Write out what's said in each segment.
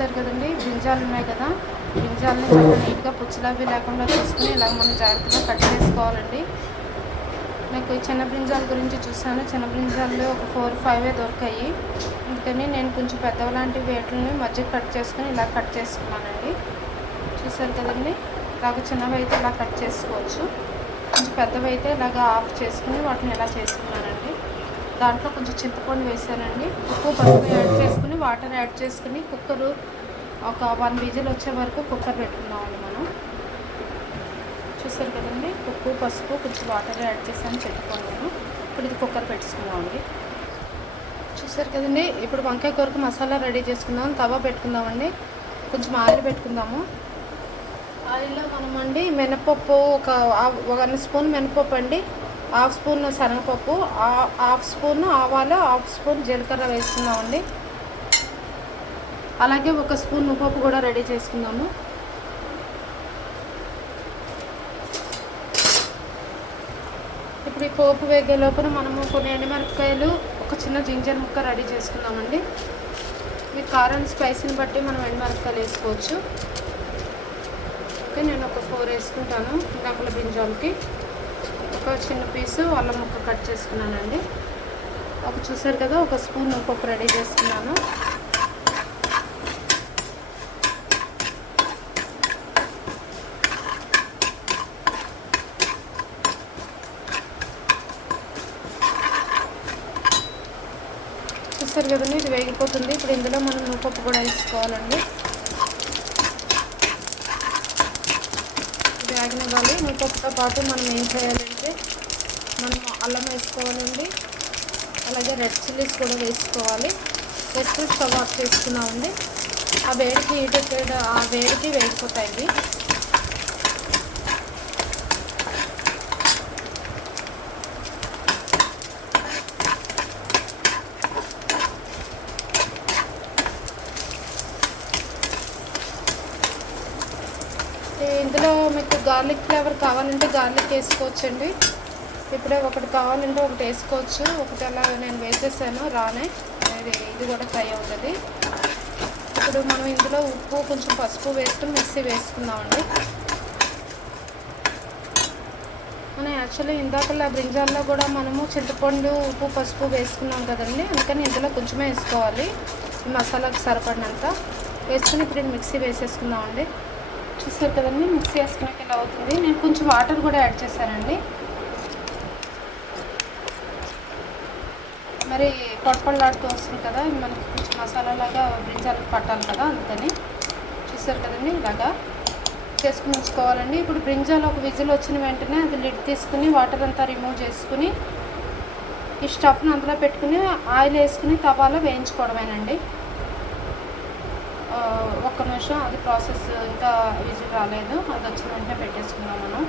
చూసారు కదండి. గింజాలు ఉన్నాయి కదా. గింజాలని చాలా నీట్గా పుచ్చులవి లేకుండా చూసుకుని ఇలా మనం జాగ్రత్తగా కట్ చేసుకోవాలండి. నాకు చిన్న బ్రింజాల గురించి చూసాను చిన్న బ్రింజాలు ఒక ఫోర్ ఫైవ్ దొరికాయి. అందుకని నేను కొంచెం పెద్దవి లాంటి వేట్లని మధ్య కట్ చేసుకుని ఇలా కట్ చేసుకున్నానండి. చూసారు కదండి. ఇలాగ చిన్నవి అయితే ఇలా కట్ చేసుకోవచ్చు. కొంచెం పెద్దవి అయితే ఇలాగ ఆఫ్ చేసుకుని వాటిని ఇలా చేసుకున్నానండి. దాంట్లో కొంచెం చింతపండు వేసానండి ఉప్పు పసుపు యాడ్ చేసుకుని వాటర్ యాడ్ చేసుకుని కుక్కరు ఒక వన్ విజిల్ వచ్చే వరకు కుక్కర్ పెట్టుకున్నామండి మనం. చూసారు కదండి? ఉప్పు పసుపు కొంచెం వాటర్ యాడ్ చేసాను చింతపండును ఇప్పుడు ఇది కుక్కర్ పెట్టుకుందామండి చూసారు కదండి? ఇప్పుడు వంకాయ కూరకు మసాలా రెడీ చేసుకుందాం. తవా పెట్టుకుందామండి. కొంచెం ఆయిల్ పెట్టుకుందాము. ఆయిల్లో మనం అండి మినపప్పు ఒక వన్ స్పూన్ మినపప్పు అండి. హాఫ్ స్పూన్ శనగపప్పు ఆ- హాఫ్ స్పూన్ ఆవాలు హాఫ్ స్పూన్ జీలకర్ర వేసుకుందామండి. అలాగే ఒక స్పూన్ ఉప్పు కూడా రెడీ చేసుకుందాము. ఇప్పుడు ఈ పోపు వేగే లోపల మనము కొన్ని ఎండుమిరపకాయలు ఒక చిన్న జింజర్ ముక్క రెడీ చేసుకుందామండి. మీ కారం స్పైసీని బట్టి మనం ఎండుమిరపకాయలు వేసుకోవచ్చు. ఓకే నేను ఒక ఫోర్ వేసుకుంటాను ఇందాకల బ్రింజాల్కి ఒక చిన్న పీసు అల్లం ముక్క కట్ చేసుకున్నానండి. ఒక చూసారు కదా ఒక స్పూన్ ఇంకొక రెడీ చేసుకున్నాను చూస్తారు కదండి ఇది వేగిపోతుంది. ఇప్పుడు ఇందులో మనం నూపప్పు కూడా వేసుకోవాలండి. వేగనివ్వాలి ముప్పప్పుతో పాటు మనం ఏం చేయాలంటే మనం అల్లం వేసుకోవాలండి. అలాగే రెడ్ చిల్లీస్ కూడా వేసుకోవాలి. వేసుకుని స్టవ్ ఆఫ్ చేసుకున్నామండి ఆ వేడికి హీట్ ఆ వేడికి వేగిపోతాయి ఇందులో మీకు గార్లిక్ ఫ్లేవర్ కావాలంటే గార్లిక్ వేసుకోవచ్చండి. ఇప్పుడే ఒకటి కావాలంటే ఒకటి వేసుకోవచ్చు. ఒకటి అలా నేను వేసేసాను రానే. ఇది ఇది కూడా ఫ్రై అవుతుంది. ఇప్పుడు మనం ఇందులో ఉప్పు కొంచెం పసుపు వేసుకుని మిక్సీ వేసుకుందామండి. మనం యాక్చువల్లీ ఇందాకలా బ్రింజాల్లో కూడా మనము చింతపండు ఉప్పు పసుపు వేసుకున్నాం కదండి. అందుకని ఇందులో కొంచెమే వేసుకోవాలి. మసాలాకు సరిపడినంత. వేసుకుని ఇప్పుడు మిక్సీ వేసేసుకుందామండి. చూసారు కదండి మిక్స్ చేసుకున్నాక ఇలా అవుతుంది. నేను కొంచెం వాటర్ కూడా యాడ్ చేశానండి. మరి పొడపడలాడుతూ వస్తుంది కదా మనకి కొంచెం మసాలా లాగా బ్రింజాలకు పట్టాలి కదా అందుకని. చూసారు కదండి ఇలాగా చేసుకుని ఉంచుకోవాలండి. ఇప్పుడు బ్రింజాలు ఒక విజిల్ వచ్చిన వెంటనే అది లిడ్ తీసుకుని వాటర్ అంతా రిమూవ్ చేసుకుని ఈ స్టఫ్ని అందులో పెట్టుకుని ఆయిల్ వేసుకుని తవాలో వేయించుకోవడమేనండి. ఒక్క నిమిషం అది ప్రాసెస్ ఇంకా ఈజీ రాలేదు. అది వచ్చిన వెంటనే పెట్టేసుకున్నాం మనం.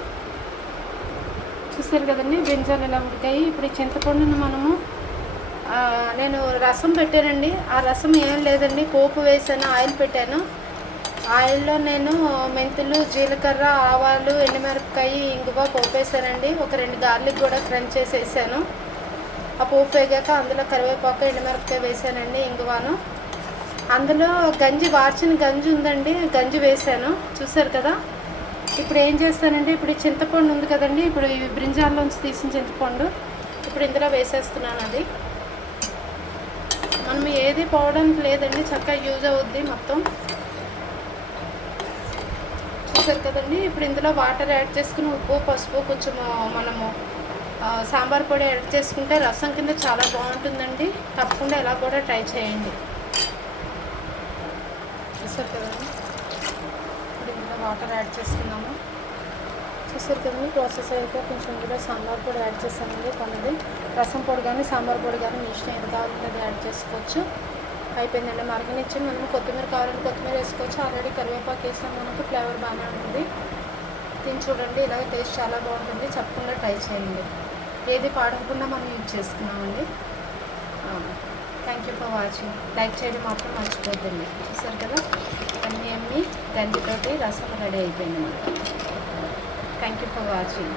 చూస్తారు కదండి బెంజాలు ఇలా ఉడికాయి. ఇప్పుడు ఈ చింతపండుని మనము నేను రసం పెట్టానండి. ఆ రసం ఏం లేదండి పోపు వేసాను ఆయిల్ పెట్టాను. ఆయిల్లో నేను మెంతులు జీలకర్ర ఆవాలు ఎండుమిరపకాయ ఇంగువ పోపు వేసానండి ఒక రెండు గార్లిక్ కూడా క్రంచ్ చేసి వేసాను ఆ పోపు వేగాక అందులో కరివేపాకు ఎండుమిరపకాయ వేసానండి ఇంగువాను. అందులో గంజి వార్చిన గంజి ఉందండి. గంజి వేసాను చూసారు కదా? ఇప్పుడు ఏం చేస్తానంటే ఇప్పుడు చింతపండు ఉంది కదండి. ఇప్పుడు ఈ బ్రింజాల్లోంచి తీసిన చింతపండు. ఇప్పుడు ఇందులో వేసేస్తున్నాను అది. మనం ఏది పోవడానికి లేదండి. చక్కగా యూజ్ అవుద్ది మొత్తం. చూసారు కదండి? ఇప్పుడు ఇందులో వాటర్ యాడ్ చేసుకుని ఉప్పు పసుపు కొంచెం మనము సాంబార్ పొడి యాడ్ చేసుకుంటే రసం కింద చాలా బాగుంటుందండి. తప్పకుండా ఎలా కూడా ట్రై చేయండి. చూసారు కదండి ఇప్పుడు ఇందులో వాటర్ యాడ్ చేసుకున్నాము చూసారు కదండి ప్రాసెస్ అయితే కొంచెం ఇందులో సాంబార్ పొడి యాడ్ చేశానండి. కొన్నది రసం పొడి కానీ సాంబార్ పొడి కానీ మీ ఇష్టం ఎంత కావాలంటే అది యాడ్ చేసుకోవచ్చు. అయిపోయిందండి. మరగనిచ్చి మనం కొత్తిమీర కావాలంటే కొత్తిమీర వేసుకోవచ్చు. ఆల్రెడీ కరివేపాకు వేసాం మనకు ఫ్లేవర్ బాగానే ఉంటుంది. తిని చూడండి. ఇలాగ టేస్ట్ చాలా బాగుంటుంది. తప్పకుండా ట్రై చేయండి. ఏది పాడకుండా మనం యూజ్ చేసుకున్నామండి. Thank you for watching like చేయడం మాత్రం మర్చిపోద్దండి. చూసారు కదా? అన్నీ అమ్మి దండితోటి రసం రెడీ అయిపోయింది థ్యాంక్ యూ ఫర్ వాచింగ్